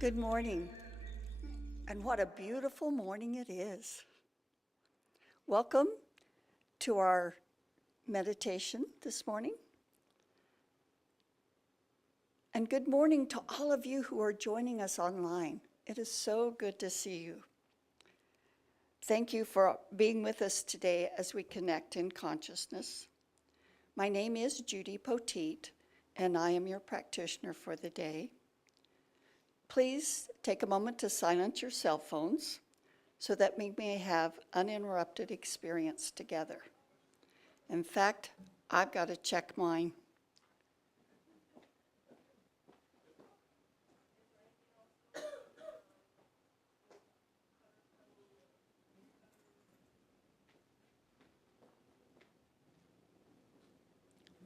Good morning, and what a beautiful morning it is. Welcome to our meditation this morning. And good morning to all of you who are joining us online. It is so good to see you. Thank you for being with us today as we connect in consciousness. My name is Judy Poteet, and I am your practitioner for the day. Please take a moment to silence your cell phones so that we may have uninterrupted experience together. In fact, I've got to check mine.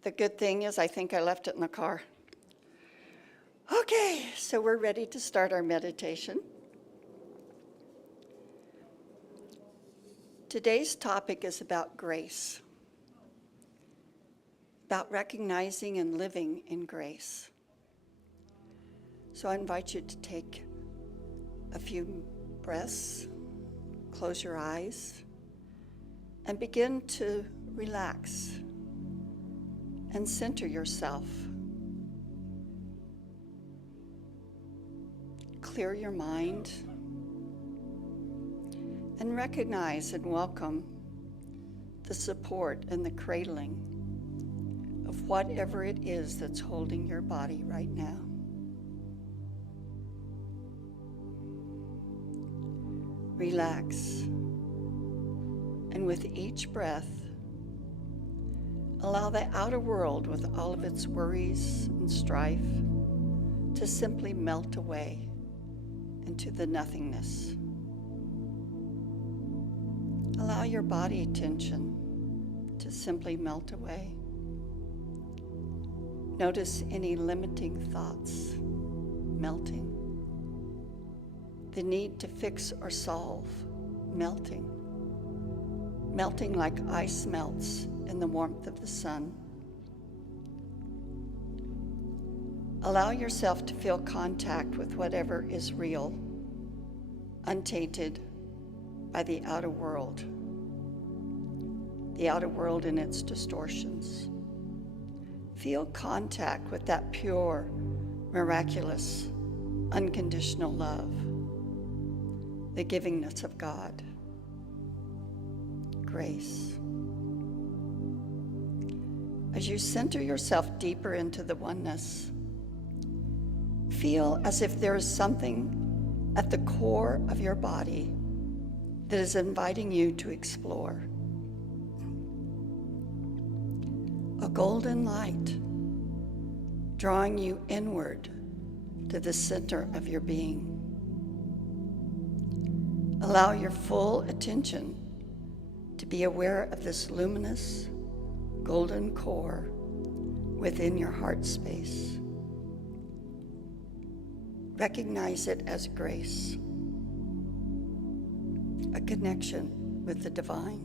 The good thing is I think I left it in the car. Okay, so we're ready to start our meditation. Today's topic is about grace, about recognizing and living in grace. So I invite you to take a few breaths, close your eyes, and begin to relax and center yourself. Clear your mind and recognize and welcome the support and the cradling of whatever it is that's holding your body right now. Relax, and with each breath, allow the outer world with all of its worries and strife to simply melt away into the nothingness. Allow your body tension to simply melt away. Notice any limiting thoughts melting. The need to fix or solve melting. Melting like ice melts in the warmth of the sun. Allow yourself to feel contact with whatever is real, untainted by the outer world in its distortions. Feel contact with that pure, miraculous, unconditional love, the givingness of God, grace. As you center yourself deeper into the oneness, feel as if there is something at the core of your body that is inviting you to explore. A golden light drawing you inward to the center of your being. Allow your full attention to be aware of this luminous, golden core within your heart space. Recognize it as grace, a connection with the divine.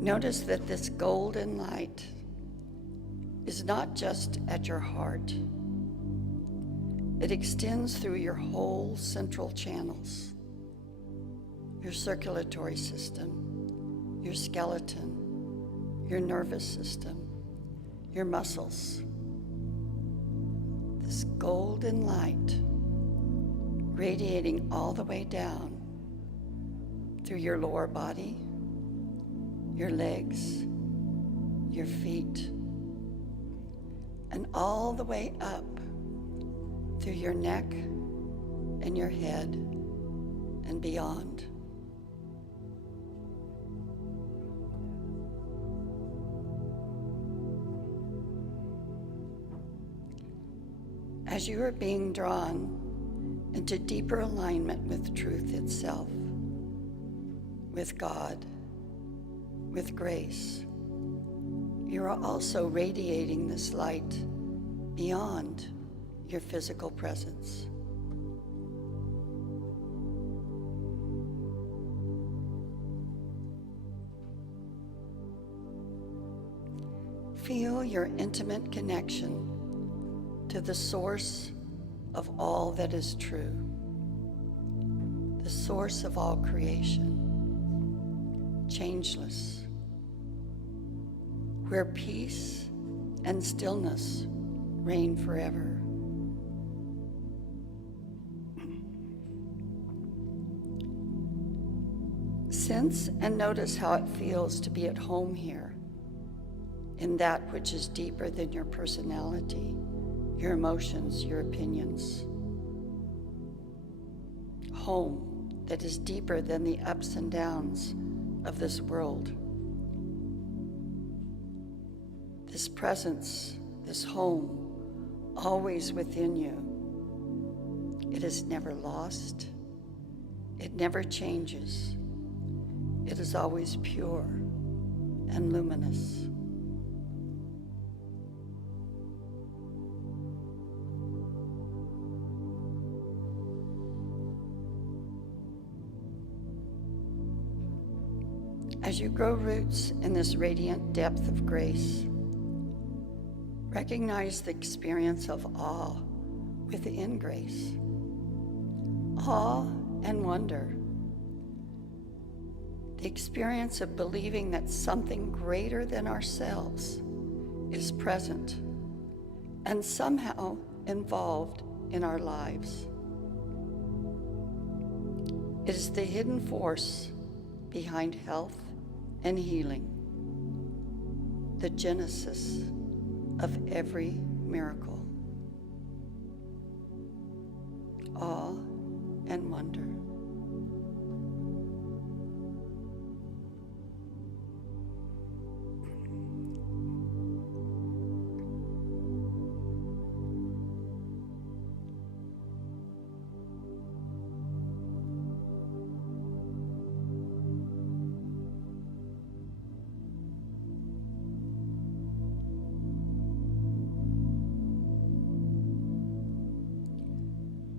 Notice that this golden light is not just at your heart. It extends through your whole central channels, your circulatory system, your skeleton, your nervous system, your muscles. This golden light radiating all the way down through your lower body, your legs, your feet, and all the way up through your neck and your head and beyond. As you are being drawn into deeper alignment with truth itself, with God, with grace, you are also radiating this light beyond your physical presence. Feel your intimate connection to the source of all that is true, the source of all creation, changeless, where peace and stillness reign forever. Sense and notice how it feels to be at home here, in that which is deeper than your personality, your emotions, your opinions. Home that is deeper than the ups and downs of this world. This presence, this home, always within you. It is never lost. It never changes. It is always pure and luminous. As you grow roots in this radiant depth of grace, recognize the experience of awe within grace. Awe and wonder. The experience of believing that something greater than ourselves is present and somehow involved in our lives. It is the hidden force behind health and healing, the genesis of every miracle. Awe and wonder.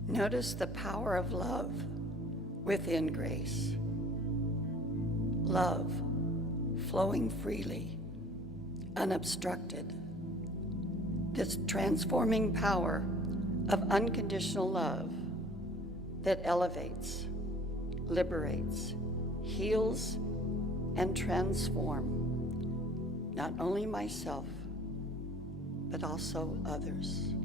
Notice the power of love within grace. Love flowing freely, unobstructed. This transforming power of unconditional love that elevates, liberates, heals, and transforms not only myself, but also others.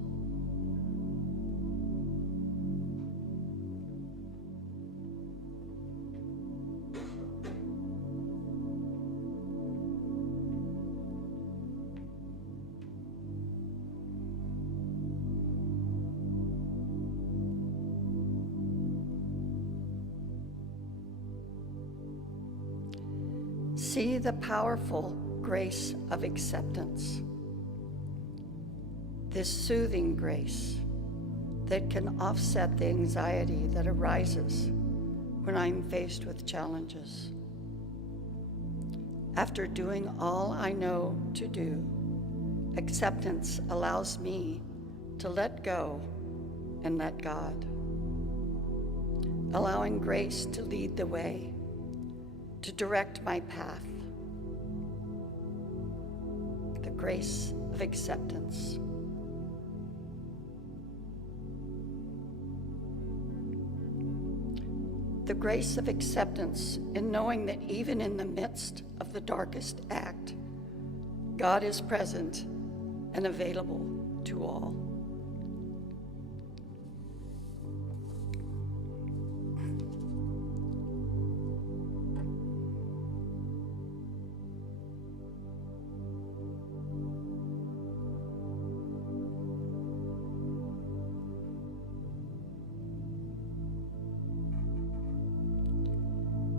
See the powerful grace of acceptance, this soothing grace that can offset the anxiety that arises when I'm faced with challenges. After doing all I know to do, acceptance allows me to let go and let God, allowing grace to lead the way, to direct my path. The grace of acceptance. The grace of acceptance in knowing that even in the midst of the darkest act, God is present and available to all.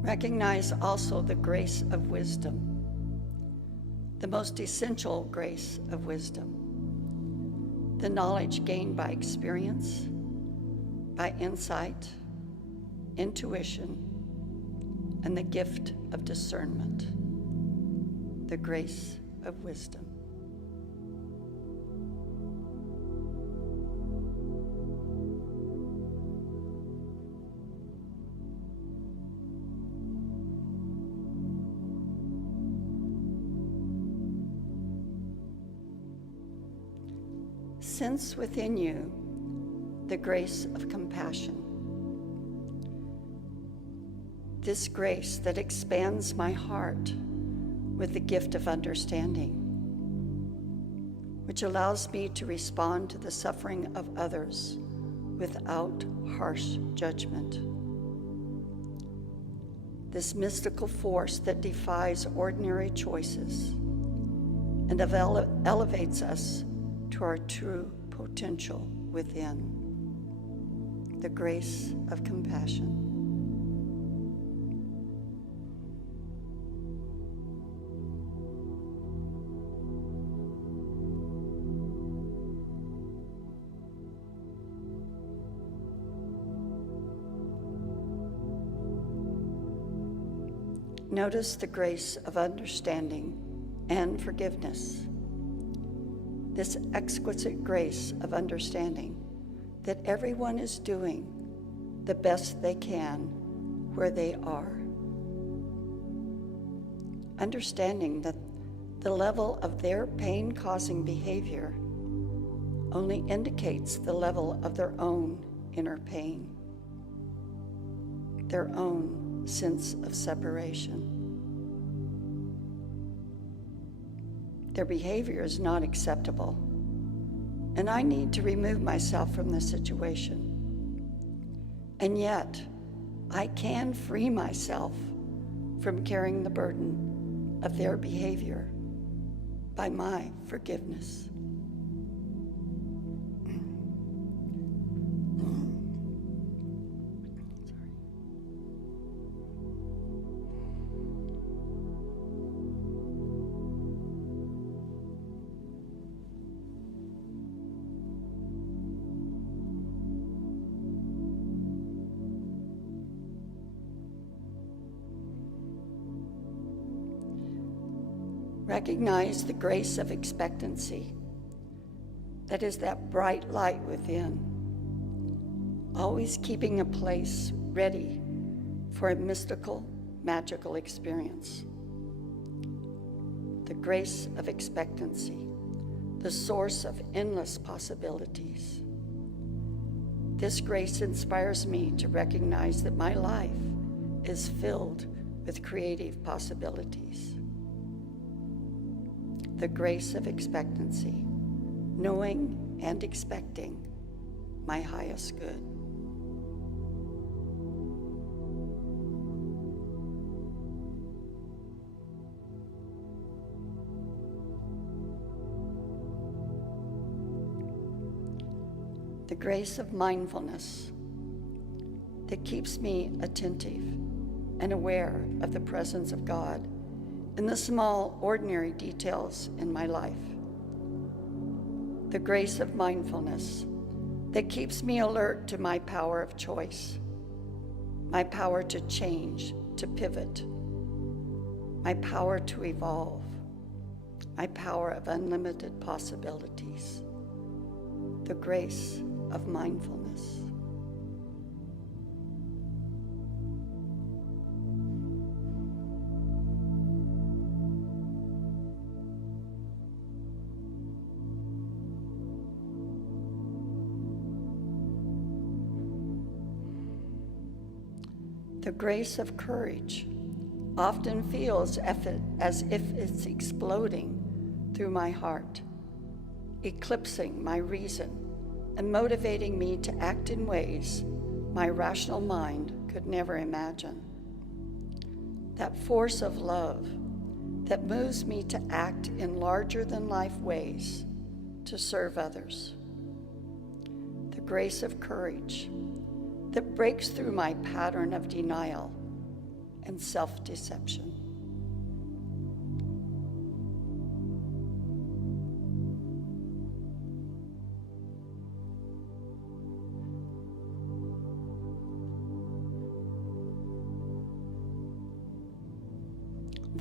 Recognize also the grace of wisdom, the most essential grace of wisdom, the knowledge gained by experience, by insight, intuition, and the gift of discernment, the grace of wisdom. Sense within you the grace of compassion. This grace that expands my heart with the gift of understanding, which allows me to respond to the suffering of others without harsh judgment. This mystical force that defies ordinary choices and elevates us to our true potential within. The grace of compassion. Notice the grace of understanding and forgiveness. This exquisite grace of understanding that everyone is doing the best they can where they are. Understanding that the level of their pain-causing behavior only indicates the level of their own inner pain, their own sense of separation. Their behavior is not acceptable, and I need to remove myself from the situation. And yet, I can free myself from carrying the burden of their behavior by my forgiveness. Recognize the grace of expectancy. That is that bright light within, always keeping a place ready for a mystical, magical experience. The grace of expectancy, the source of endless possibilities. This grace inspires me to recognize that my life is filled with creative possibilities. The grace of expectancy, knowing and expecting my highest good. The grace of mindfulness that keeps me attentive and aware of the presence of God in the small, ordinary details in my life. The grace of mindfulness that keeps me alert to my power of choice, my power to change, to pivot, my power to evolve, my power of unlimited possibilities. The grace of mindfulness. The grace of courage often feels as if it's exploding through my heart, eclipsing my reason and motivating me to act in ways my rational mind could never imagine. That force of love that moves me to act in larger-than-life ways to serve others. The grace of courage that breaks through my pattern of denial and self-deception.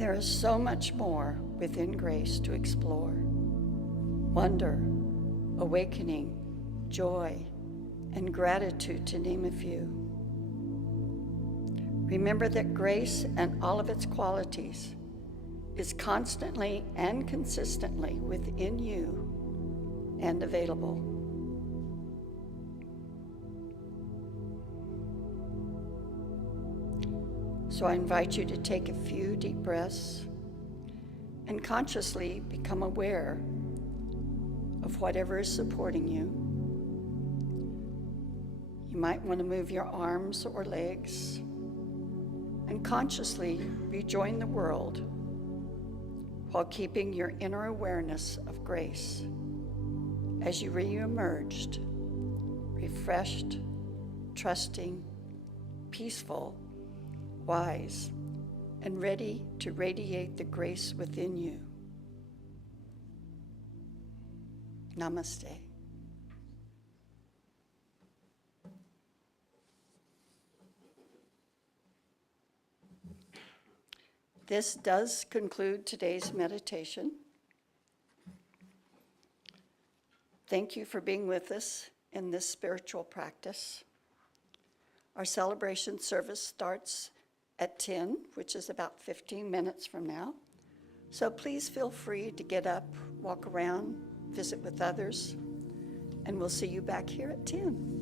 There is so much more within grace to explore. Wonder, awakening, joy, and gratitude, to name a few. Remember that grace and all of its qualities is constantly and consistently within you and available. So I invite you to take a few deep breaths and consciously become aware of whatever is supporting you. You might want to move your arms or legs and consciously rejoin the world while keeping your inner awareness of grace as you re-emerged, refreshed, trusting, peaceful, wise, and ready to radiate the grace within you. Namaste. This does conclude today's meditation. Thank you for being with us in this spiritual practice. Our celebration service starts at 10, which is about 15 minutes from now. So please feel free to get up, walk around, visit with others, and we'll see you back here at 10.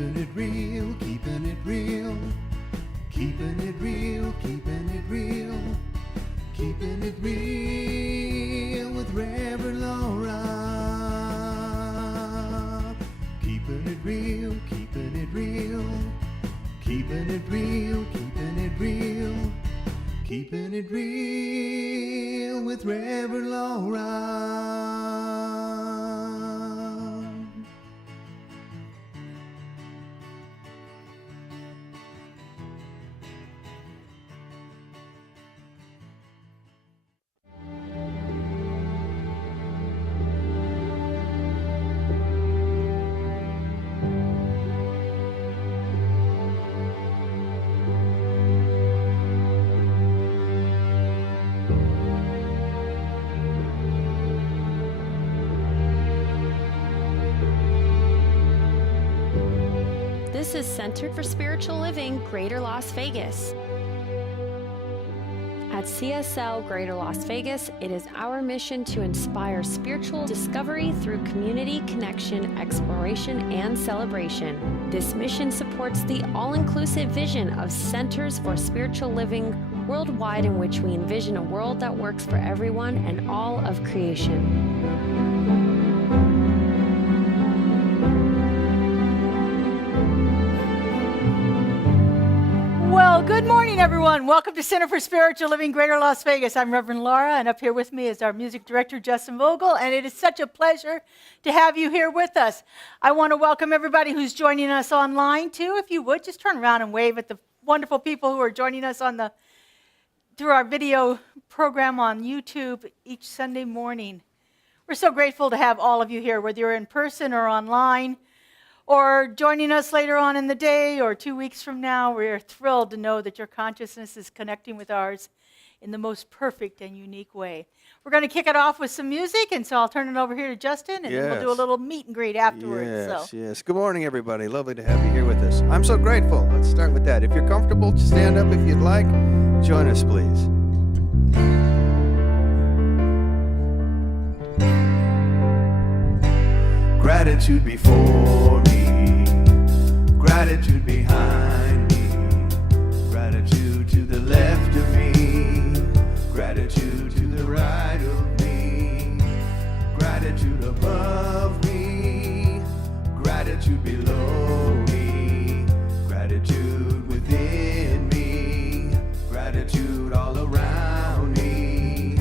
Keeping it real, keeping it real. Keeping it real, keeping it real. Keeping it real with Reverend Laura. Keeping it real, keeping it real. Keeping it real, keeping it real. Keeping it real with Reverend Laura. This is Center for Spiritual Living, Greater Las Vegas. At CSL Greater Las Vegas, it is our mission to inspire spiritual discovery through community connection, exploration, and celebration. This mission supports the all-inclusive vision of Centers for Spiritual Living worldwide, in which we envision a world that works for everyone and all of creation. Well, good morning, everyone. Welcome to Center for Spiritual Living, Greater Las Vegas. I'm Reverend Laura, and up here with me is our music director, Justin Vogel, and it is such a pleasure to have you here with us. I want to welcome everybody who's joining us online, too. If you would, just turn around and wave at the wonderful people who are joining us through our video program on YouTube each Sunday morning. We're so grateful to have all of you here, whether you're in person or online, or joining us later on in the day or 2 weeks from now. We're thrilled to know that your consciousness is connecting with ours in the most perfect and unique way. We're going to kick it off with some music, and so I'll turn it over here to Justin, and then we'll do a little meet and greet afterwards. Yes. Good morning, everybody. Lovely to have you here with us. I'm so grateful. Let's start with that. If you're comfortable, stand up if you'd like. Join us, please. Gratitude before me, gratitude behind me, gratitude to the left of me, gratitude to the right of me, gratitude above me, gratitude below me, gratitude within me, gratitude all around me.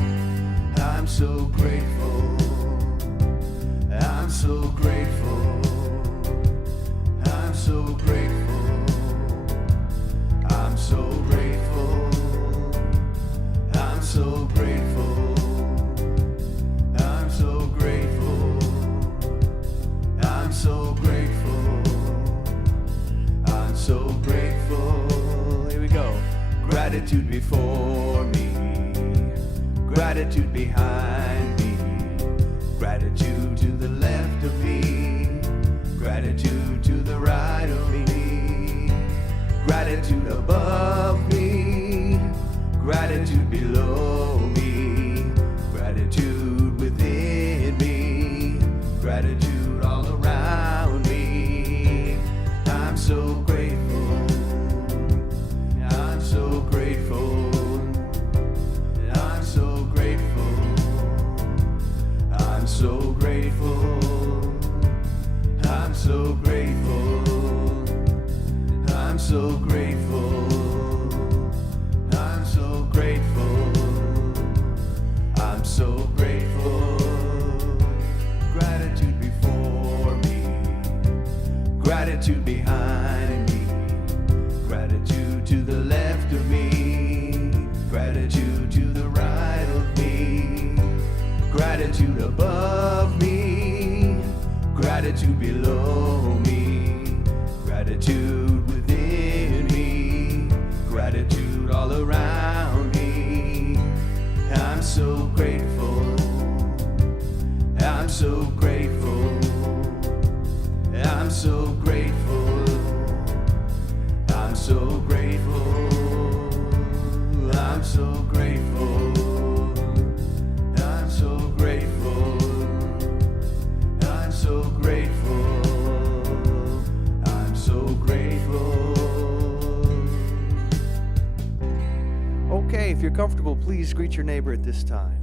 I'm so grateful. I'm so grateful. I'm so grateful. I'm so grateful. I'm so grateful. I'm so grateful. I'm so grateful. I'm so grateful. Here we go. Gratitude before me. Gratitude behind me. Gratitude to the left of me, gratitude to the right of me, gratitude above me, gratitude below me, gratitude within me, gratitude all around me. I'm so grateful. I'm so grateful. I'm so grateful. I'm so grateful. I'm so grateful. I'm so grateful. I'm so grateful. I'm so grateful. Gratitude before me, gratitude behind me, gratitude to the left of me, gratitude to the right of me, gratitude above me, gratitude below me, gratitude within me, gratitude all around me. I'm so grateful. I'm so grateful. I'm so grateful. I'm so grateful. I'm so grateful. I'm so grateful. I'm so grateful. I'm so you're comfortable, please greet your neighbor at this time.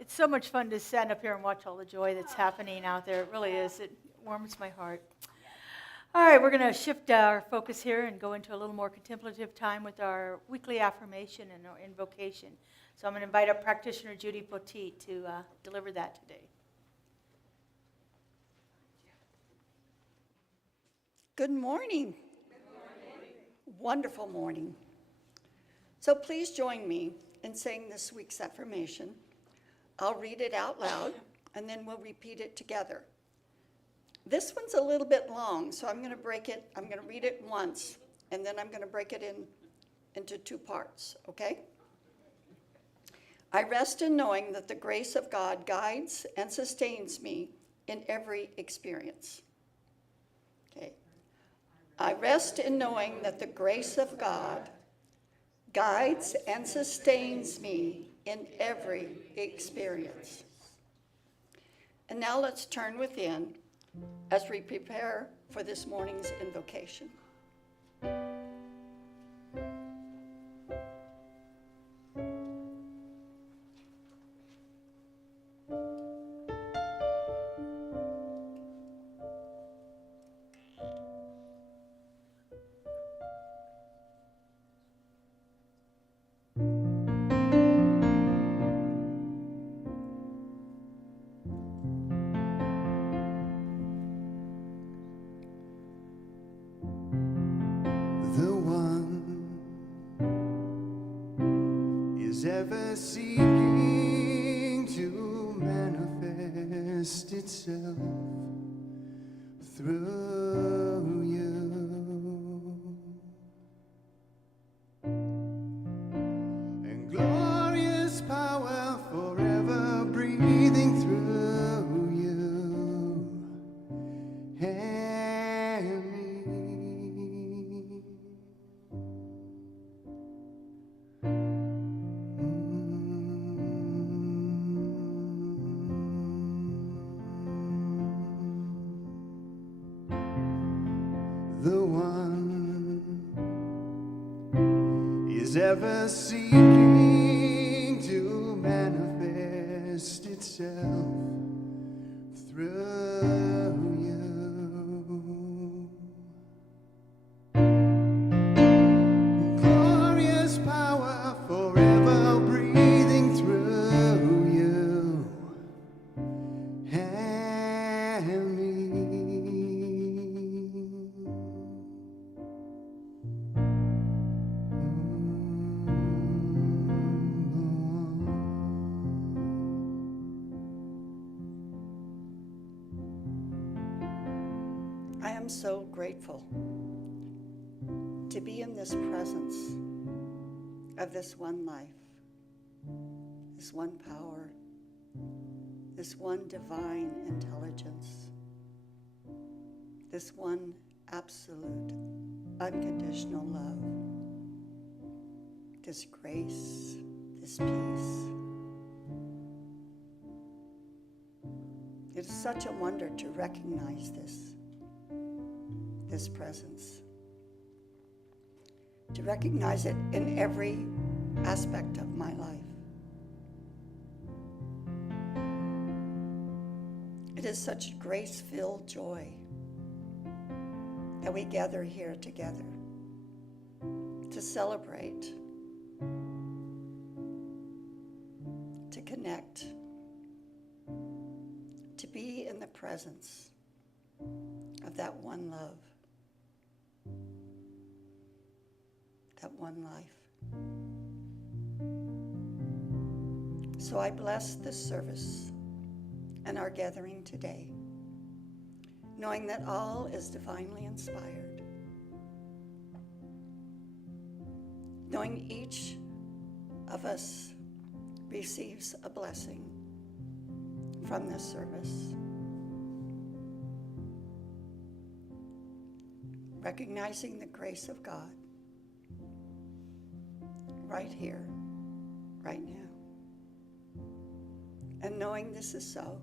It's so much fun to stand up here and watch all the joy that's happening out there. It really is. It warms my heart. All right, we're going to shift our focus here and go into a little more contemplative time with our weekly affirmation and our invocation. So I'm going to invite up practitioner Judy Poteet to deliver that today. Good morning. Wonderful morning. So please join me in saying this week's affirmation. I'll read it out loud, and then we'll repeat it together. This one's a little bit long, so I'm going to break it. I'm going to read it once, and then I'm going to break it into two parts, okay? I rest in knowing that the grace of God guides and sustains me in every experience. Okay. I rest in knowing that the grace of God guides and sustains me in every experience. And now let's turn within as we prepare for this morning's invocation. The one is ever seeking to manifest itself through you. And glorious power forever breathing through you. And the one is ever seeking to manifest itself through you. Glorious power forever breathing through you and me. I am so grateful to be in this presence of this one life, this one power, this one divine intelligence, this one absolute, unconditional love, this grace, this peace. It is such a wonder to recognize this presence, to recognize it in every aspect of my life. It is such grace-filled joy that we gather here together to celebrate, to connect, to be in the presence of that one love, that one life. So I bless this service and our gathering today, knowing that all is divinely inspired, knowing each of us receives a blessing from this service, recognizing the grace of God right here, right now, and knowing this is so.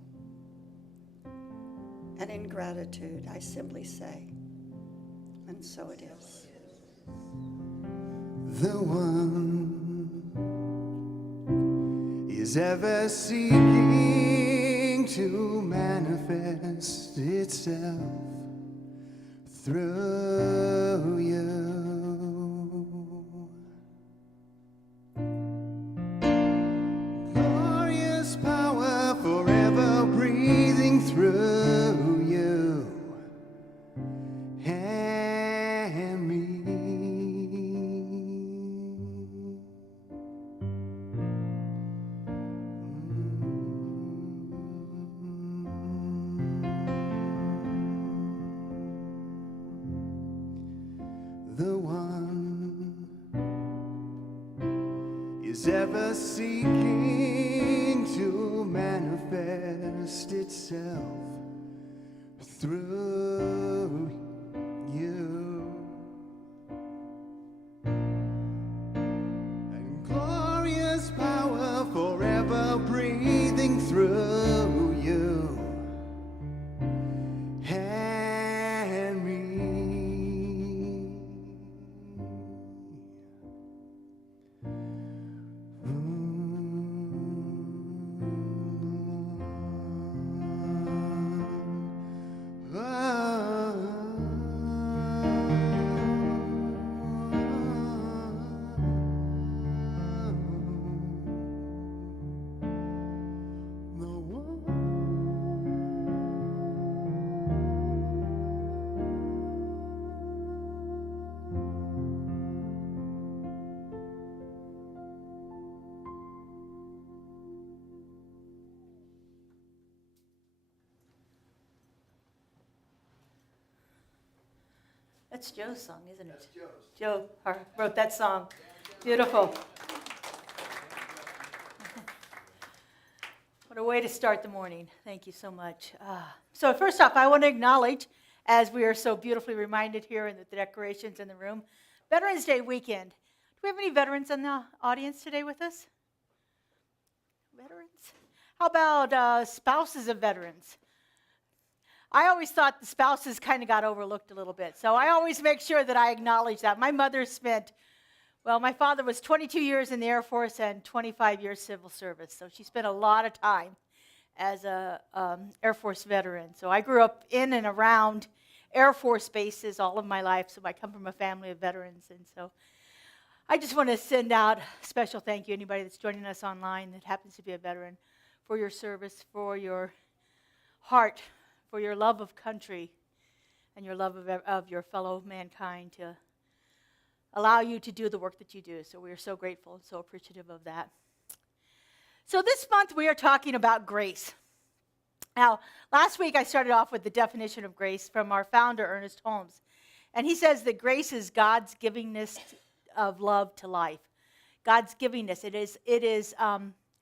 And in gratitude, I simply say, and so it is. The one is ever seeking to manifest itself through you. Glorious power forever breathing through you and me. The one is ever seeking to manifest itself through you. And glorious power forever breathing through you and me. That's Joe's song, isn't it? That's Joe's. Joe wrote that song. Beautiful. What a way to start the morning. Thank you so much. So first off, I want to acknowledge, as we are so beautifully reminded here in the decorations in the room, Veterans Day weekend. Do we have any veterans in the audience today with us? Veterans? How about spouses of veterans? I always thought the spouses kind of got overlooked a little bit, so I always make sure that I acknowledge that. My mother spent, well, my father was 22 years in the Air Force and 25 years civil service, so she spent a lot of time as a Air Force veteran. So I grew up in and around Air Force bases all of my life, so I come from a family of veterans, and so I just want to send out a special thank you to anybody that's joining us online that happens to be a veteran for your service, for your heart, for your love of country and your love of your fellow mankind to allow you to do the work that you do. So we are so grateful and so appreciative of that. So this month we are talking about grace. Now, last week I started off with the definition of grace from our founder, Ernest Holmes. And he says that grace is God's givingness of love to life. God's givingness.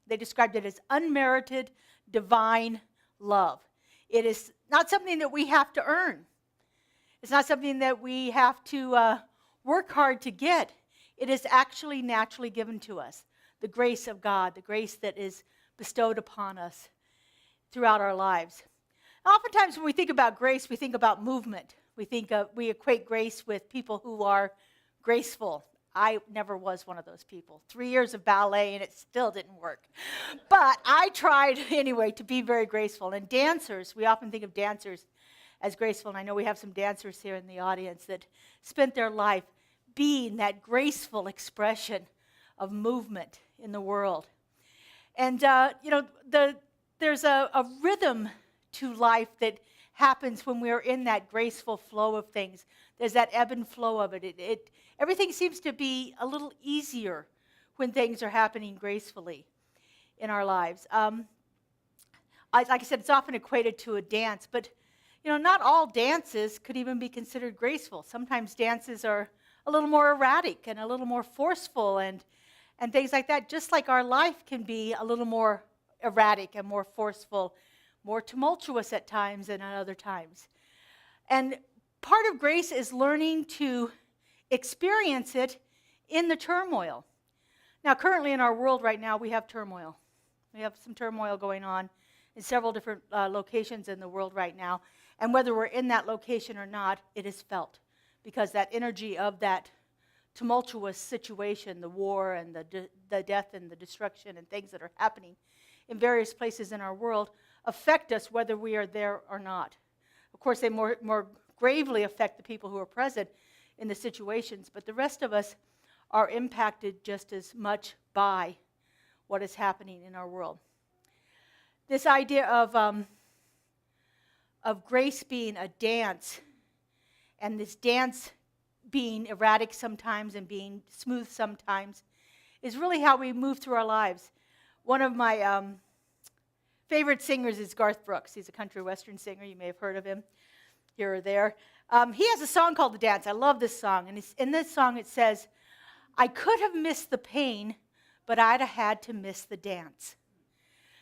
They described it as unmerited divine love. It is not something that we have to earn. It's not something that we have to work hard to get. It is actually naturally given to us. The grace of God, the grace that is bestowed upon us throughout our lives. Oftentimes when we think about grace, we think about movement. We equate grace with people who are graceful. I never was one of those people. 3 years of ballet and it still didn't work. But I tried anyway to be very graceful. And dancers, we often think of dancers as graceful. And I know we have some dancers here in the audience that spent their life being that graceful expression of movement in the world. And, there's a rhythm to life that happens when we're in that graceful flow of things. There's that ebb and flow of it. Everything seems to be a little easier when things are happening gracefully in our lives. Like I said, it's often equated to a dance, but not all dances could even be considered graceful. Sometimes dances are a little more erratic and a little more forceful and things like that, just like our life can be a little more erratic and more forceful, more tumultuous at times and at other times. And part of grace is learning to experience it in the turmoil. Now, currently in our world right now, we have turmoil. We have some turmoil going on in several different locations in the world right now. And whether we're in that location or not, it is felt. Because that energy of that tumultuous situation, the war and the death and the destruction and things that are happening in various places in our world affect us whether we are there or not. Of course, they more gravely affect the people who are present in the situations, but the rest of us are impacted just as much by what is happening in our world. This idea of grace being a dance, and this dance being erratic sometimes and being smooth sometimes, is really how we move through our lives. One of my favorite singers is Garth Brooks. He's a country western singer. You may have heard of him here or there. He has a song called The Dance. I love this song. And in this song it says, I could have missed the pain, but I'd have had to miss the dance.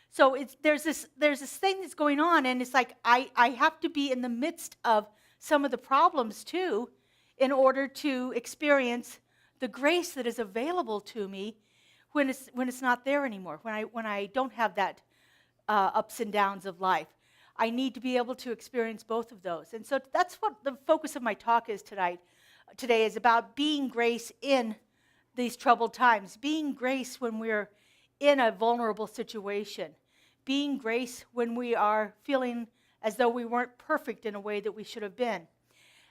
So there's this thing that's going on, and it's like I have to be in the midst of some of the problems too in order to experience the grace that is available to me when it's not there anymore, when I don't have that ups and downs of life. I need to be able to experience both of those. And so that's what the focus of my talk is today is about being grace in these troubled times, being grace when we're in a vulnerable situation, being grace when we are feeling as though we weren't perfect in a way that we should have been.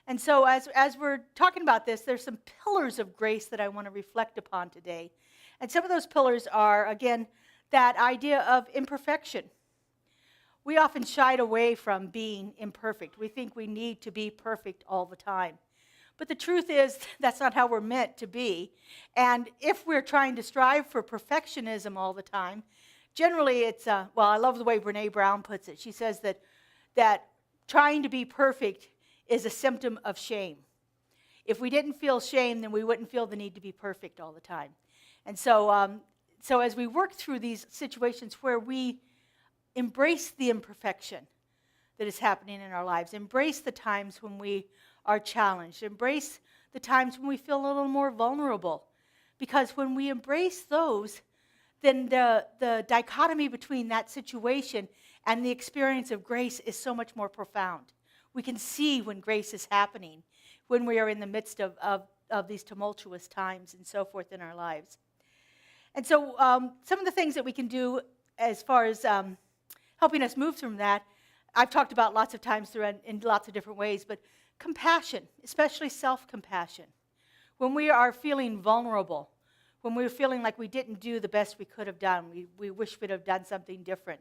And so as we're talking about this, there's some pillars of grace that I want to reflect upon today. And some of those pillars are, again, that idea of imperfection. We often shied away from being imperfect. We think we need to be perfect all the time. But the truth is, that's not how we're meant to be. And if we're trying to strive for perfectionism all the time, generally it's, I love the way Brene Brown puts it. She says that trying to be perfect is a symptom of shame. If we didn't feel shame, then we wouldn't feel the need to be perfect all the time. And so as we work through these situations where we embrace the imperfection that is happening in our lives, embrace the times when we are challenged, embrace the times when we feel a little more vulnerable. Because when we embrace those, then the dichotomy between that situation and the experience of grace is so much more profound. We can see when grace is happening, when we are in the midst of these tumultuous times and so forth in our lives. And so some of the things that we can do as far as helping us move through that, I've talked about lots of times in lots of different ways, but compassion, especially self-compassion. When we are feeling vulnerable, when we're feeling like we didn't do the best we could have done, we wish we'd have done something different.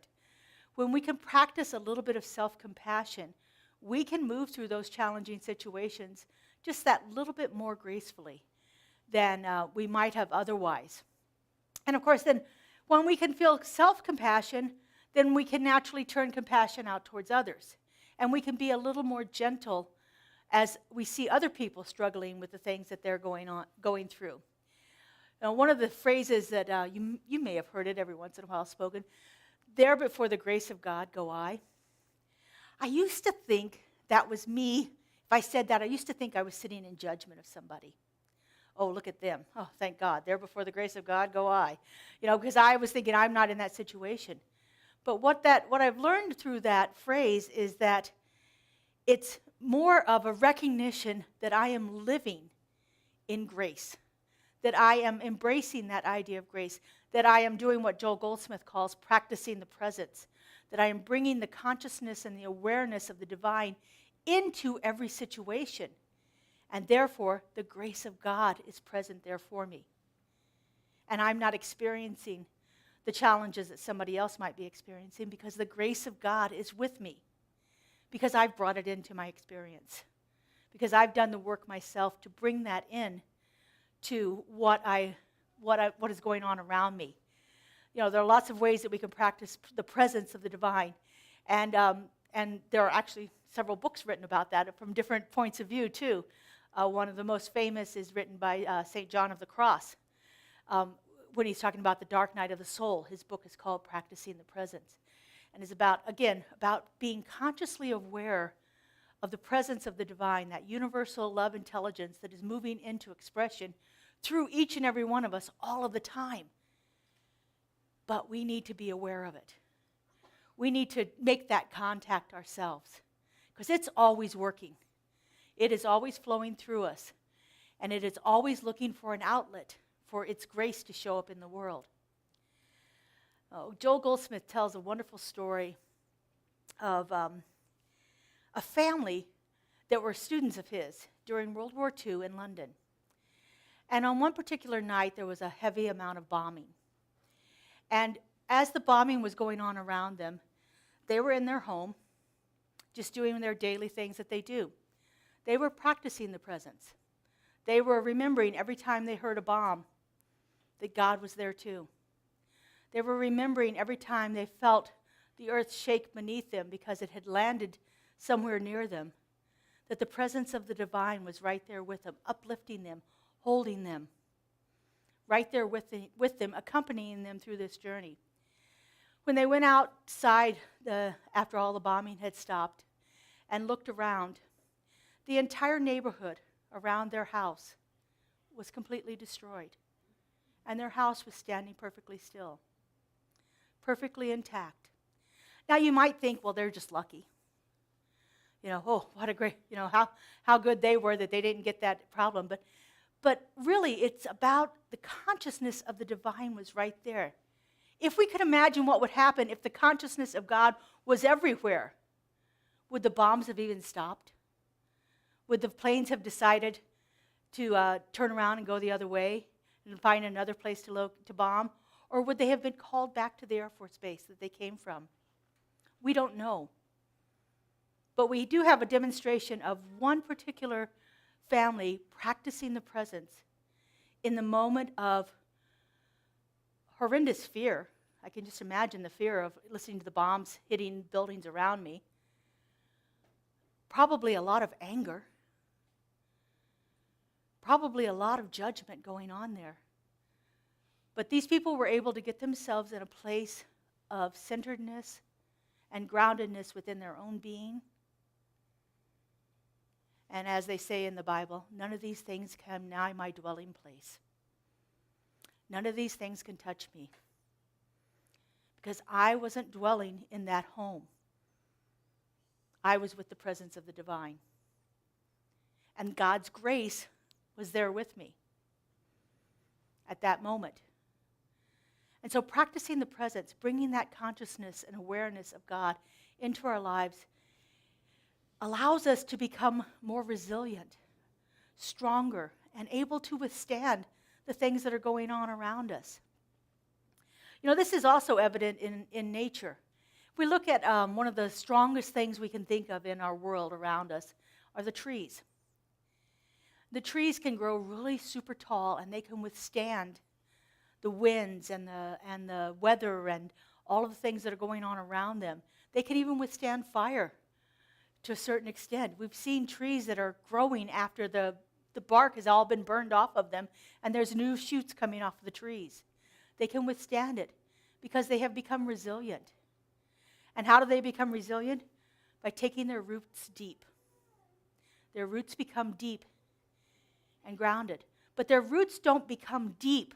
When we can practice a little bit of self-compassion, we can move through those challenging situations just that little bit more gracefully than we might have otherwise. And of course, then when we can feel self-compassion, then we can naturally turn compassion out towards others. And we can be a little more gentle as we see other people struggling with the things that they're going through. Now, one of the phrases that you may have heard it every once in a while spoken, there before the grace of God go I. I used to think that was me. If I said that, I used to think I was sitting in judgment of somebody. Oh, look at them. Oh, thank God. There before the grace of God go I. Because I was thinking I'm not in that situation. But what I've learned through that phrase is that it's more of a recognition that I am living in grace, that I am embracing that idea of grace, that I am doing what Joel Goldsmith calls practicing the presence, that I am bringing the consciousness and the awareness of the divine into every situation. And therefore, the grace of God is present there for me. And I'm not experiencing the challenges that somebody else might be experiencing because the grace of God is with me. Because I've brought it into my experience. Because I've done the work myself to bring that in to what is going on around me. There are lots of ways that we can practice the presence of the divine. And there are actually several books written about that from different points of view, too. One of the most famous is written by St. John of the Cross. When he's talking about the dark night of the soul, his book is called Practicing the Presence. And is about being consciously aware of the presence of the divine, that universal love intelligence that is moving into expression through each and every one of us all of the time. But we need to be aware of it. We need to make that contact ourselves because it's always working. It is always flowing through us, and it is always looking for an outlet for its grace to show up in the world. Joel Goldsmith tells a wonderful story of a family that were students of his during World War II in London. And on one particular night, there was a heavy amount of bombing. And as the bombing was going on around them, they were in their home, just doing their daily things that they do. They were practicing the presence. They were remembering every time they heard a bomb that God was there too. They were remembering every time they felt the earth shake beneath them because it had landed somewhere near them, that the presence of the divine was right there with them, uplifting them, holding them, right there with them, accompanying them through this journey. When they went outside after all the bombing had stopped and looked around, the entire neighborhood around their house was completely destroyed. And their house was standing perfectly still, perfectly intact. Now you might think, well, they're just lucky. Oh, what a great, how good they were that they didn't get that problem. But really, it's about the consciousness of the divine was right there. If we could imagine what would happen if the consciousness of God was everywhere, would the bombs have even stopped? Would the planes have decided to turn around and go the other way and find another place to bomb? Or would they have been called back to the Air Force Base that they came from? We don't know. But we do have a demonstration of one particular family practicing the presence in the moment of horrendous fear. I can just imagine the fear of listening to the bombs hitting buildings around me. Probably a lot of anger. Probably a lot of judgment going on there. But these people were able to get themselves in a place of centeredness and groundedness within their own being. And as they say in the Bible, none of these things come nigh my dwelling place. None of these things can touch me. Because I wasn't dwelling in that home. I was with the presence of the divine. And God's grace was there with me at that moment. And so practicing the presence, bringing that consciousness and awareness of God into our lives allows us to become more resilient, stronger, and able to withstand the things that are going on around us. This is also evident in nature. If we look at one of the strongest things we can think of in our world around us are the trees. The trees can grow really super tall, and they can withstand the winds and the weather and all of the things that are going on around them. They can even withstand fire to a certain extent. We've seen trees that are growing after the bark has all been burned off of them, and there's new shoots coming off of the trees. They can withstand it because they have become resilient. And how do they become resilient? By taking their roots deep. Their roots become deep and grounded. But their roots don't become deep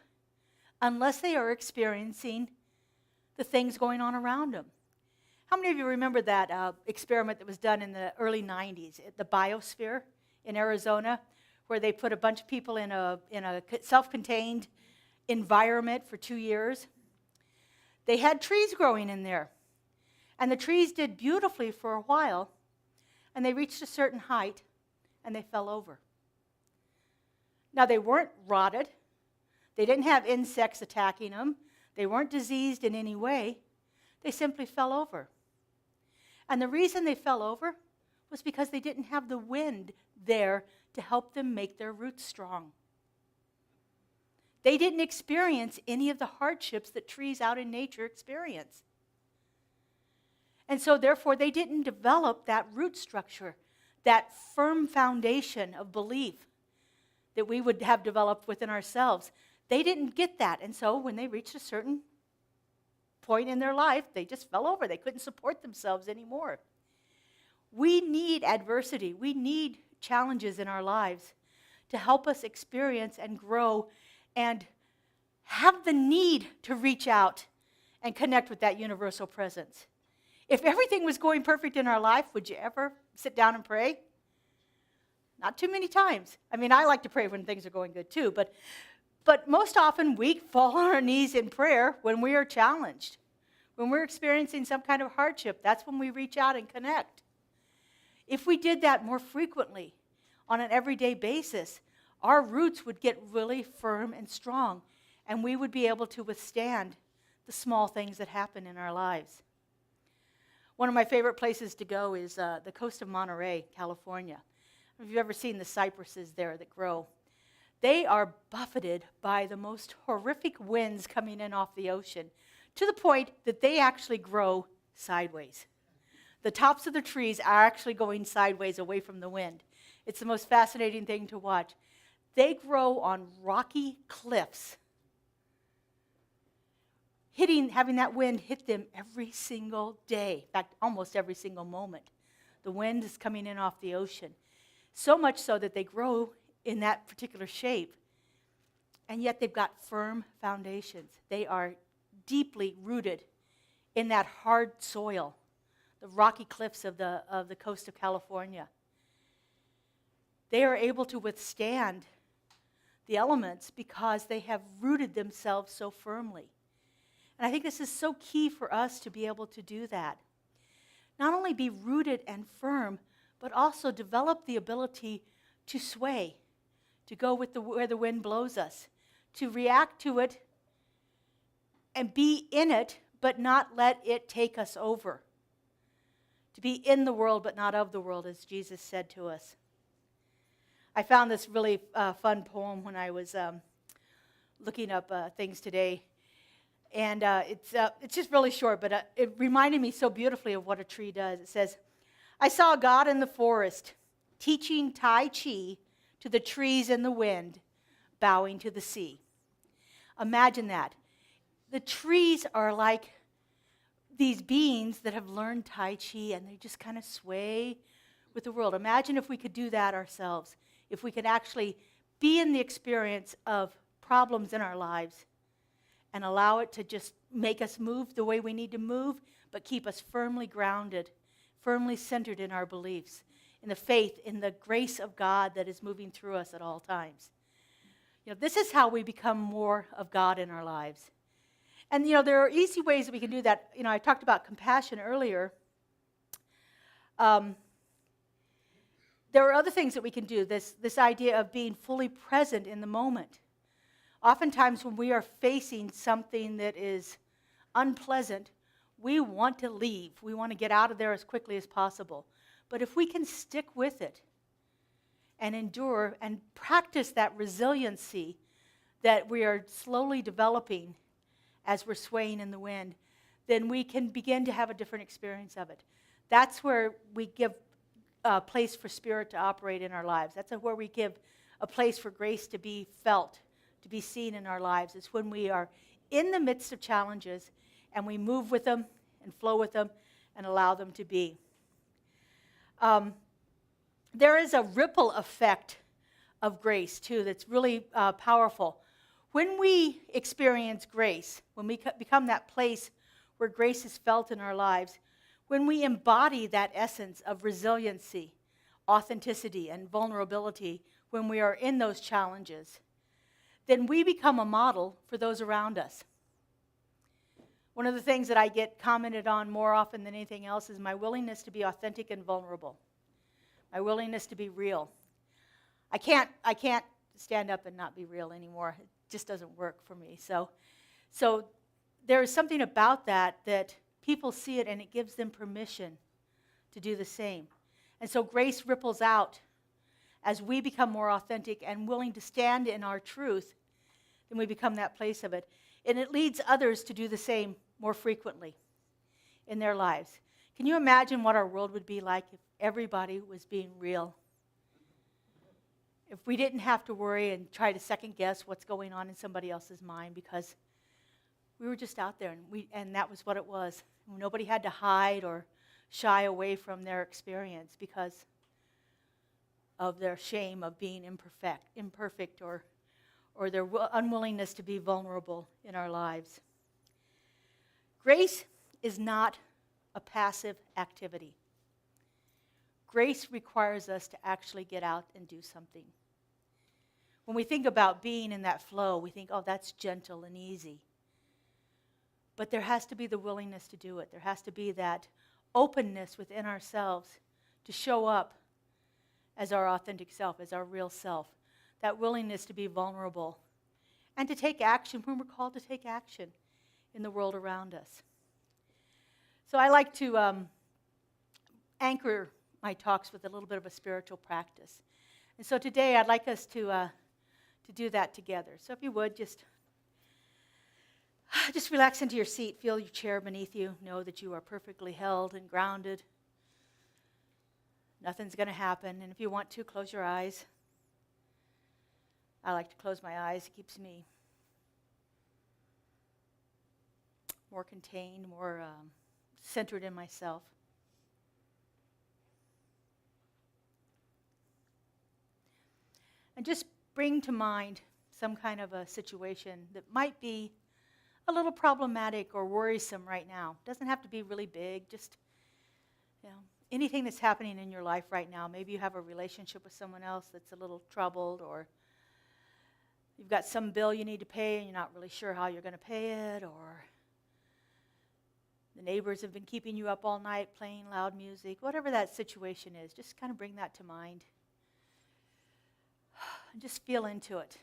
unless they are experiencing the things going on around them. How many of you remember that experiment that was done in the early 90s at the biosphere in Arizona, where they put a bunch of people in a self-contained environment for 2 years? They had trees growing in there. And the trees did beautifully for a while, and they reached a certain height, and they fell over. Now, they weren't rotted. They didn't have insects attacking them. They weren't diseased in any way. They simply fell over. And the reason they fell over was because they didn't have the wind there to help them make their roots strong. They didn't experience any of the hardships that trees out in nature experience. And so, therefore, they didn't develop that root structure, that firm foundation of belief that we would have developed within ourselves. They didn't get that. And so, when they reached a certain point in their life, they just fell over. They couldn't support themselves anymore. We need adversity. We need challenges in our lives to help us experience and grow and have the need to reach out and connect with that universal presence. If everything was going perfect in our life, would you ever sit down and pray? Not too many times. I mean, I like to pray when things are going good too, but most often we fall on our knees in prayer when we are challenged. When we're experiencing some kind of hardship, that's when we reach out and connect. If we did that more frequently on an everyday basis, our roots would get really firm and strong, and we would be able to withstand the small things that happen in our lives. One of my favorite places to go is the coast of Monterey, California. Have you ever seen the cypresses there that grow? They are buffeted by the most horrific winds coming in off the ocean, to the point that they actually grow sideways. The tops of the trees are actually going sideways away from the wind. It's the most fascinating thing to watch. They grow on rocky cliffs, having that wind hit them every single day. In fact, almost every single moment. The wind is coming in off the ocean. So much so that they grow in that particular shape, and yet they've got firm foundations. They are deeply rooted in that hard soil, the rocky cliffs of the coast of California. They are able to withstand the elements because they have rooted themselves so firmly. And I think this is so key for us to be able to do that. Not only be rooted and firm, but also develop the ability to sway, to go with where the wind blows us, to react to it and be in it, but not let it take us over. To be in the world, but not of the world, as Jesus said to us. I found this really fun poem when I was looking up things today. And it's just really short, but it reminded me so beautifully of what a tree does. It says, I saw God in the forest teaching Tai Chi to the trees in the wind, bowing to the sea. Imagine that. The trees are like these beings that have learned Tai Chi, and they just kind of sway with the world. Imagine if we could do that ourselves, if we could actually be in the experience of problems in our lives and allow it to just make us move the way we need to move, but keep us firmly grounded, firmly centered in our beliefs, in the faith, in the grace of God that is moving through us at all times. You know, this is how we become more of God in our lives. And, you know, there are easy ways that we can do that. You know, I talked about compassion earlier. There are other things that we can do, this idea of being fully present in the moment. Oftentimes when we are facing something that is unpleasant, we want to leave. We want to get out of there as quickly as possible. But if we can stick with it and endure and practice that resiliency that we are slowly developing as we're swaying in the wind, then we can begin to have a different experience of it. That's where we give a place for Spirit to operate in our lives. That's where we give a place for grace to be felt, to be seen in our lives. It's when we are in the midst of challenges and we move with them and flow with them and allow them to be. There is a ripple effect of grace, too, that's really powerful. When we experience grace, when we become that place where grace is felt in our lives, when we embody that essence of resiliency, authenticity, and vulnerability when we are in those challenges, then we become a model for those around us. One of the things that I get commented on more often than anything else is my willingness to be authentic and vulnerable, my willingness to be real. I can't stand up and not be real anymore. It just doesn't work for me. So there is something about that people see it and it gives them permission to do the same. And so grace ripples out as we become more authentic and willing to stand in our truth, then we become that place of it. And it leads others to do the same more frequently in their lives. Can you imagine what our world would be like if everybody was being real? If we didn't have to worry and try to second guess what's going on in somebody else's mind because we were just out there and that was what it was. Nobody had to hide or shy away from their experience because of their shame of being imperfect or their unwillingness to be vulnerable in our lives. Grace is not a passive activity. Grace requires us to actually get out and do something. When we think about being in that flow, we think, oh, that's gentle and easy. But there has to be the willingness to do it. There has to be that openness within ourselves to show up as our authentic self, as our real self. That willingness to be vulnerable and to take action when we're called to take action in the world around us. So I like to anchor my talks with a little bit of a spiritual practice. And so today I'd like us to do that together. So if you would, just relax into your seat. Feel your chair beneath you. Know that you are perfectly held and grounded. Nothing's going to happen. And if you want to, close your eyes. I like to close my eyes. It keeps me more contained, more centered in myself. And just bring to mind some kind of a situation that might be a little problematic or worrisome right now. It doesn't have to be really big, just anything that's happening in your life right now. Maybe you have a relationship with someone else that's a little troubled, or you've got some bill you need to pay and you're not really sure how you're going to pay it, or the neighbors have been keeping you up all night playing loud music. Whatever that situation is, just kind of bring that to mind. And just feel into it.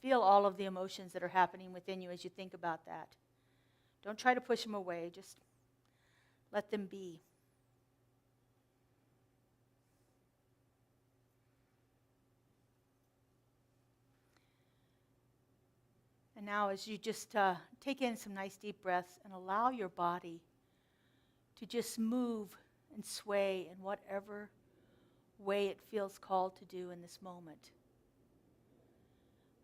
Feel all of the emotions that are happening within you as you think about that. Don't try to push them away. Just let them be. And now as you just take in some nice deep breaths and allow your body to just move and sway in whatever way it feels called to do in this moment.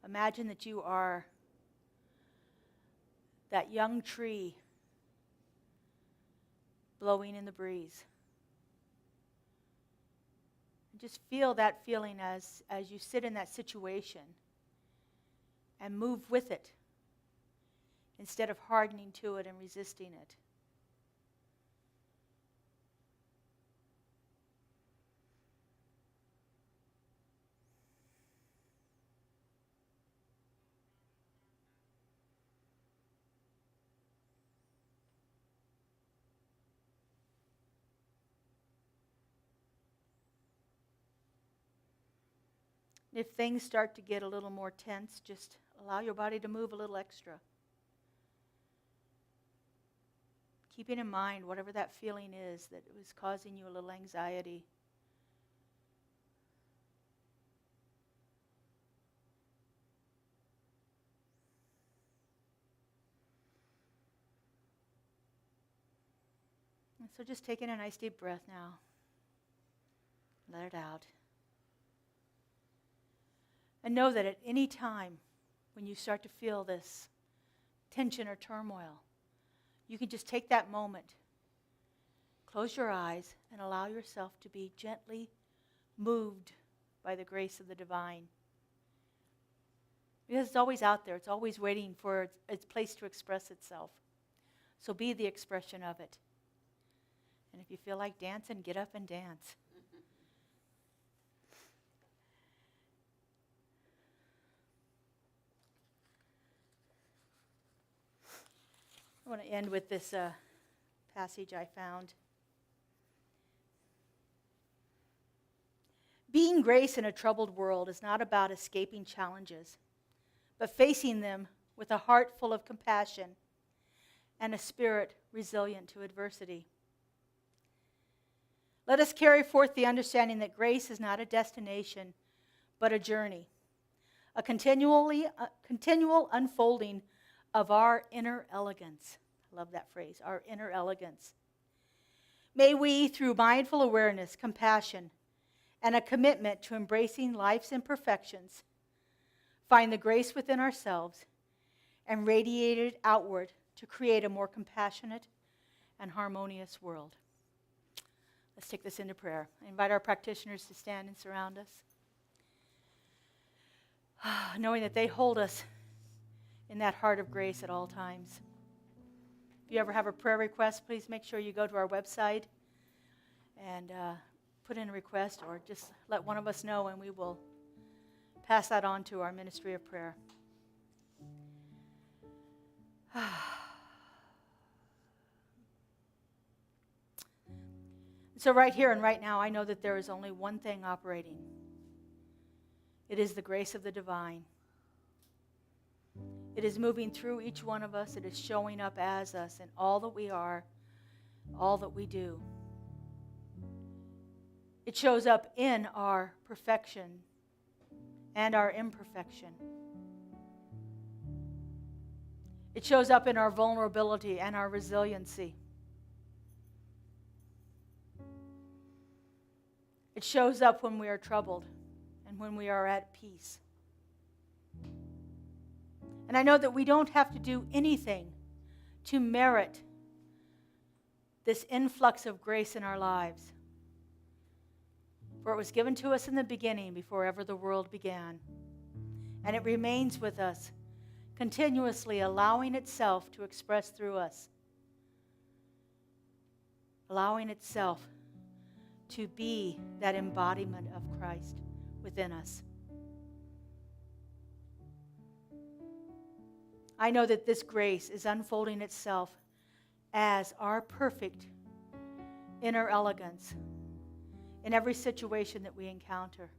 Imagine that you are that young tree blowing in the breeze. And just feel that feeling as you sit in that situation and move with it instead of hardening to it and resisting it. If things start to get a little more tense, just allow your body to move a little extra. Keeping in mind whatever that feeling is that was causing you a little anxiety. So just take in a nice deep breath now. Let it out. And know that at any time when you start to feel this tension or turmoil, you can just take that moment, close your eyes, and allow yourself to be gently moved by the grace of the divine. Because it's always out there. It's always waiting for its place to express itself. So be the expression of it. And if you feel like dancing, get up and dance. I want to end with this passage I found. Being grace in a troubled world is not about escaping challenges, but facing them with a heart full of compassion and a spirit resilient to adversity. Let us carry forth the understanding that grace is not a destination, but a journey, a continual unfolding of our inner elegance. I love that phrase, our inner elegance. May we, through mindful awareness, compassion, and a commitment to embracing life's imperfections, find the grace within ourselves and radiate it outward to create a more compassionate and harmonious world. Let's take this into prayer. I invite our practitioners to stand and surround us, knowing that they hold us in that heart of grace at all times. If you ever have a prayer request, please make sure you go to our website and put in a request, or just let one of us know and we will pass that on to our ministry of prayer. So right here and right now, I know that there is only one thing operating. It is the grace of the divine. It is moving through each one of us. It is showing up as us in all that we are, all that we do. It shows up in our perfection and our imperfection. It shows up in our vulnerability and our resiliency. It shows up when we are troubled and when we are at peace. And I know that we don't have to do anything to merit this influx of grace in our lives. For it was given to us in the beginning before ever the world began. And it remains with us, continuously allowing itself to express through us. Allowing itself to be that embodiment of Christ within us. I know that this grace is unfolding itself as our perfect inner elegance in every situation that we encounter.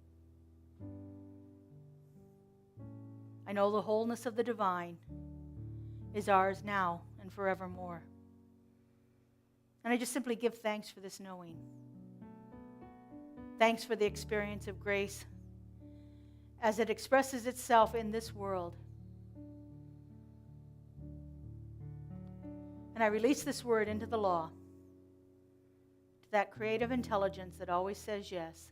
I know the wholeness of the divine is ours now and forevermore. And I just simply give thanks for this knowing. Thanks for the experience of grace as it expresses itself in this world. And I release this word into the law, to that creative intelligence that always says yes,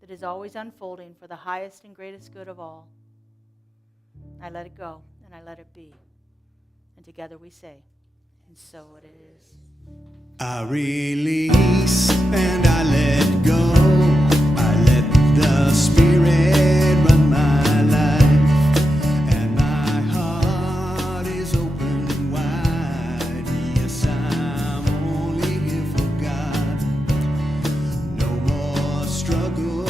that is always unfolding for the highest and greatest good of all. I let it go and I let it be. And together we say, and so it is. I release and I let go. I let the Spirit run my life, and my heart is open wide. Yes, I'm only here for God. No more struggle,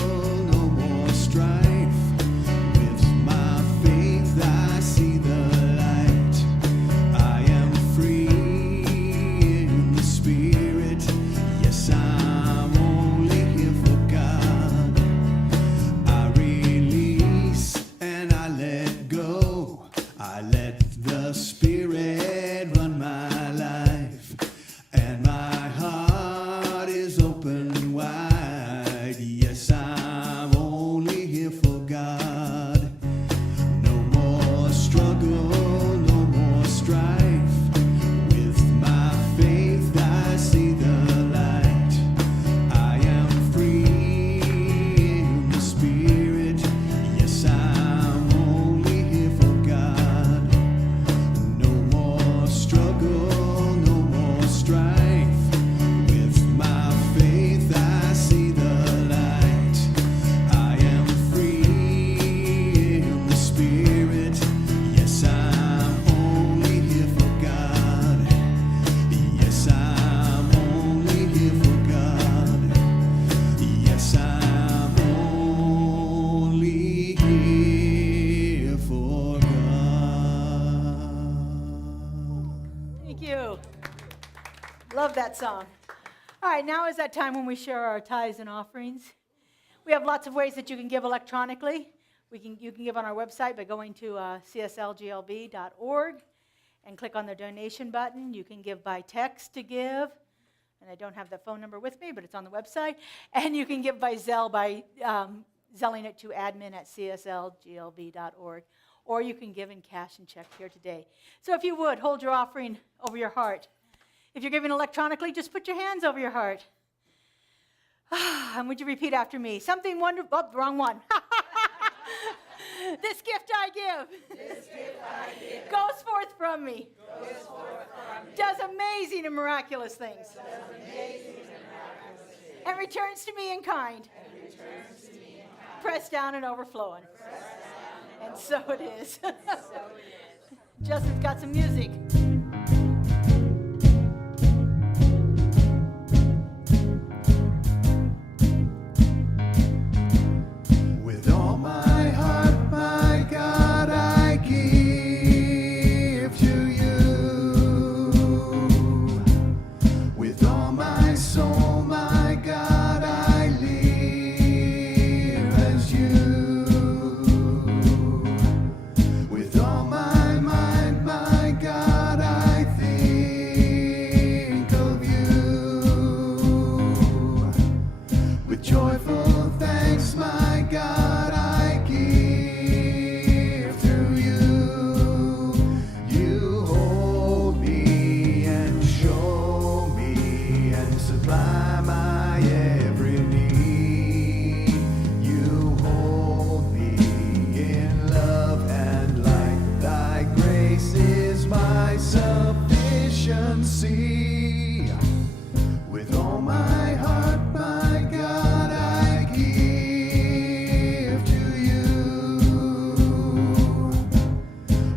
no more strife. With my faith I see the light. I am free in the Spirit. Yes, I'm only here for God. I release and I let go. I let the Spirit run my life, and my heart is open wide. Yes, I'm only here for God. No more struggle, no more strife. With my faith I you. Love that song. All right, now is that time when we share our tithes and offerings. We have lots of ways that you can give electronically. You can give on our website by going to CSLGLV.org and click on the donation button. You can give by text to give. And I don't have the phone number with me, but it's on the website. And you can give by Zelle by zelling it to admin@cslglv.org. Or you can give in cash and check here today. So if you would, hold your offering over your heart. If you're giving electronically, just put your hands over your heart. And would you repeat after me? Something wonderful. Oh, wrong one. This gift I give. Goes forth from me. Does amazing and miraculous things. And returns to me in kind. Pressed down and overflowing. And so it is. Justin's got some music. With all my heart, my God, I give to you. With all my soul, my God, I live as you. With all my mind, my God, I think of you. With joyful thanks, my God, I give to you. You hold me and show me and supply my every need. You hold me in love and light. Thy grace is my sufficiency. With all my heart, my God, I give to you.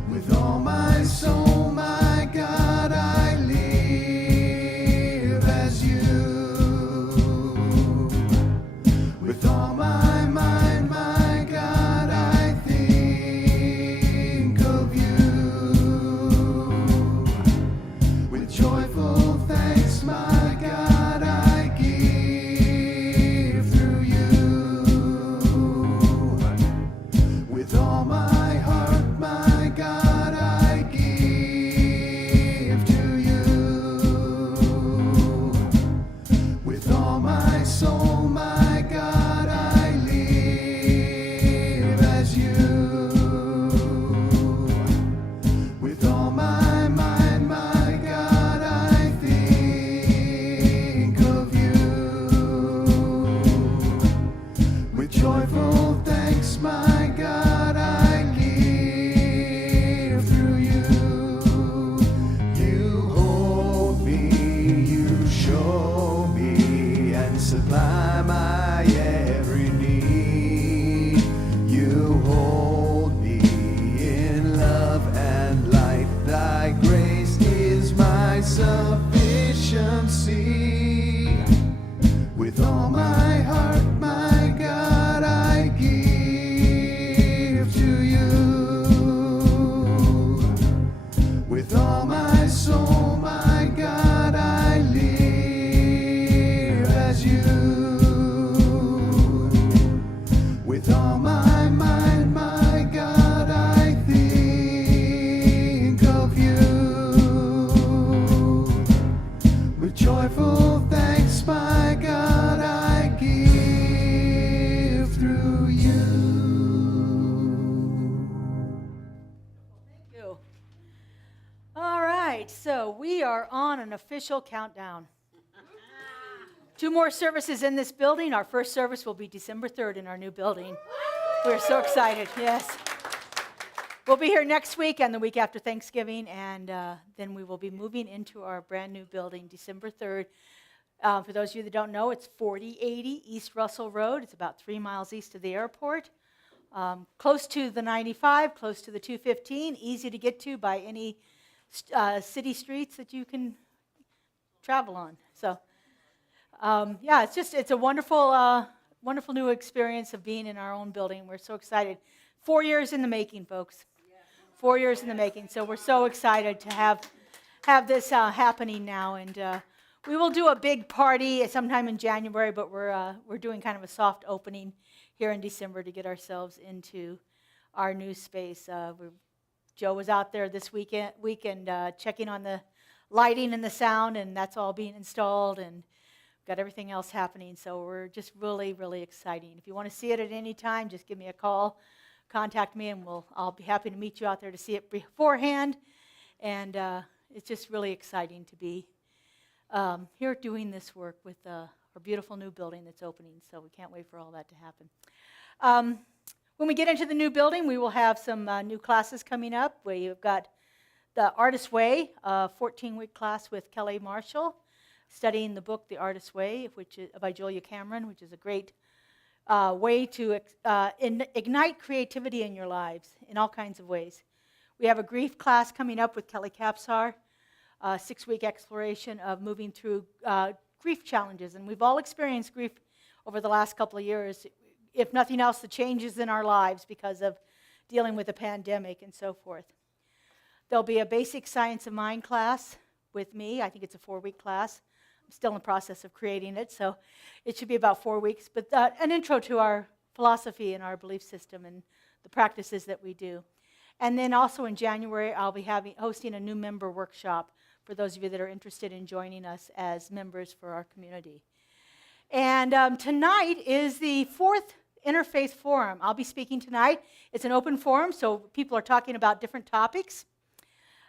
With all my soul, my God, I live as you. With all my mind, my God, I think of you. With joyful thanks, my God, I give through you. With all my heart, my God, I give to you. With all my soul, my God, I live as you. With all my mind, my God, I think of you. With joyful thanks, my God, I give through you. You hold me, you show me, and supply my every need. You hold me in love and light. Thy grace is my sufficiency. With all my heart, my God, I give to you. With all my soul, my God, I live as you. With all my mind, my God, I think of you. With joyful thanks, my God, I give through you. Thank you. All right, so we are on an official countdown. 2 more services in this building. Our first service will be December 3rd in our new building. We're so excited, yes. We'll be here next week and the week after Thanksgiving, and then we will be moving into our brand new building December 3rd. For those of you that don't know, it's 4080 East Russell Road. It's about 3 miles east of the airport. Close to the 95, close to the 215, easy to get to by any city streets that you can travel on. So, yeah, it's a wonderful, wonderful new experience of being in our own building. We're so excited. 4 years in the making, folks. 4 years in the making. So we're so excited to have have this happening now, and we will do a big party sometime in January, but we're doing kind of a soft opening here in December to get ourselves into our new space. Joe was out there this weekend checking on the lighting and the sound, and that's all being installed, and got everything else happening. So we're just really, really exciting. If you want to see it at any time, just give me a call, contact me, and I'll be happy to meet you out there to see it beforehand. And it's just really exciting to be here doing this work with our beautiful new building that's opening. So we can't wait for all that to happen. When we get into the new building, we will have some new classes coming up. We've got the Artist's Way, a 14-week class with Kelly Marshall, studying the book The Artist's Way, which is by Julia Cameron, which is a great way to ignite creativity in your lives in all kinds of ways. We have a grief class coming up with Kelly Capsar, a 6-week exploration of moving through grief challenges. And we've all experienced grief over the last couple of years, if nothing else, the changes in our lives because of dealing with the pandemic and so forth. There'll be a basic science of mind class with me. I think it's a 4-week class. I'm still in the process of creating it, so it should be about 4 weeks. But an intro to our philosophy and our belief system and the practices that we do. And then also in January, I'll be hosting a new member workshop for those of you that are interested in joining us as members for our community. And tonight is the 4th Interfaith Forum. I'll be speaking tonight. It's an open forum, so people are talking about different topics.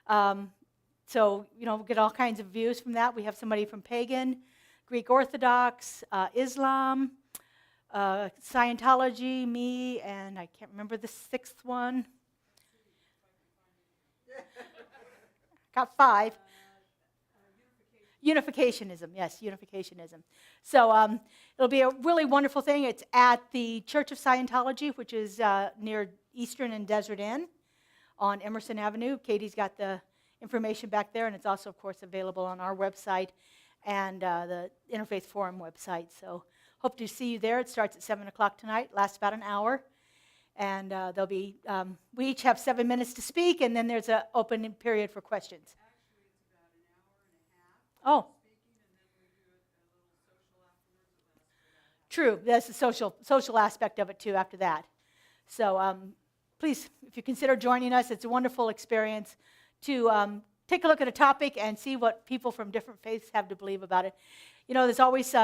So, we'll get all kinds of views from that. We have somebody from pagan, Greek Orthodox, Islam, Scientology, me, and I can't remember the 6th one. Got 5. Unificationism, yes, unificationism. So it'll be a really wonderful thing. It's at the Church of Scientology, which is near Eastern and Desert Inn on Emerson Avenue. Katie's got the information back there, and it's also, of course, available on our website and the Interfaith Forum website. So hope to see you there. It starts at 7 o'clock tonight, lasts about an hour. And there'll be, we each have 7 minutes to speak, and then there's an open period for questions. Actually, it's about an hour and a half. Oh, Speaking, and then we do a little social afterwards. true. That's the social aspect of it, too, after that. So please, if you consider joining us, it's a wonderful experience to take a look at a topic and see what people from different faiths have to believe about it. There's always,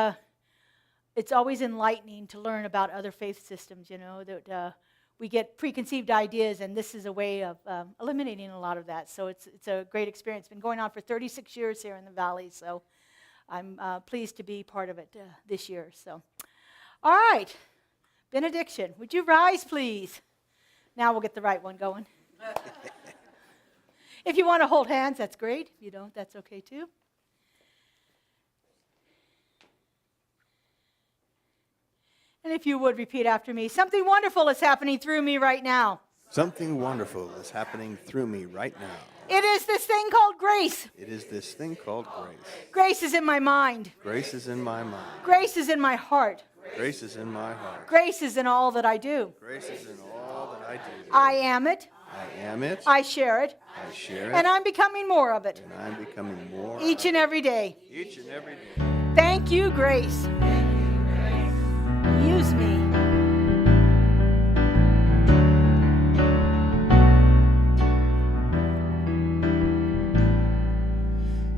it's always enlightening to learn about other faith systems, that we get preconceived ideas, and this is a way of eliminating a lot of that. So it's a great experience. It's been going on for 36 years here in the Valley, so I'm pleased to be part of it this year. So, all right, benediction. Would you rise, please? Now we'll get the right one going. If you want to hold hands, that's great. If you don't, that's okay too. And if you would repeat after me, something wonderful is happening through me right now. Something wonderful is happening through me right now. It is this thing called grace. It is this thing called grace. Grace is in my mind. Grace is in my mind. Grace is in my heart. Grace is in my heart. Grace is in all that I do. Grace is in all that I do. I am it. I am it. I share it. I share it. And I'm becoming more of it. And I'm becoming more Each and every day. each and every day. Thank you, grace. Use me.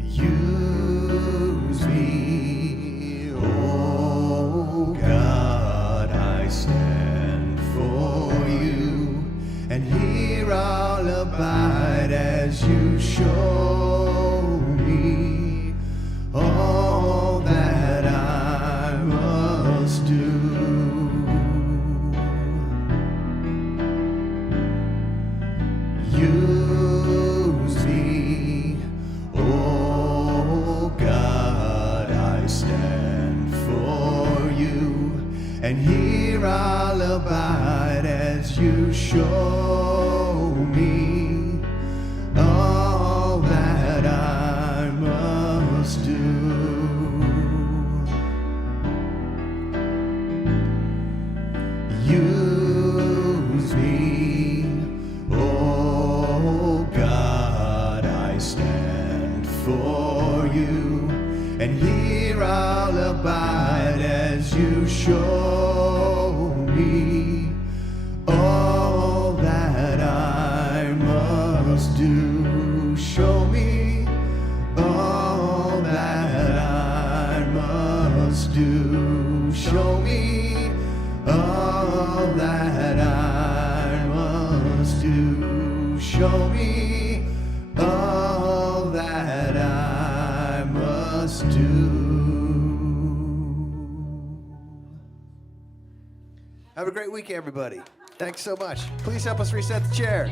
Use me, oh God, I stand for you, and here I'll abide as you show me all that I must do. Use me, oh God, I stand for you, and here I'll abide as you show me all that I must do. Use me, oh God, I stand for you, and here I'll abide as you show me all that I must do. Show me all that I must do. Show me all that I must do. Show me all that I must do. Have a great week, everybody. Thanks so much. Please help us reset the chairs.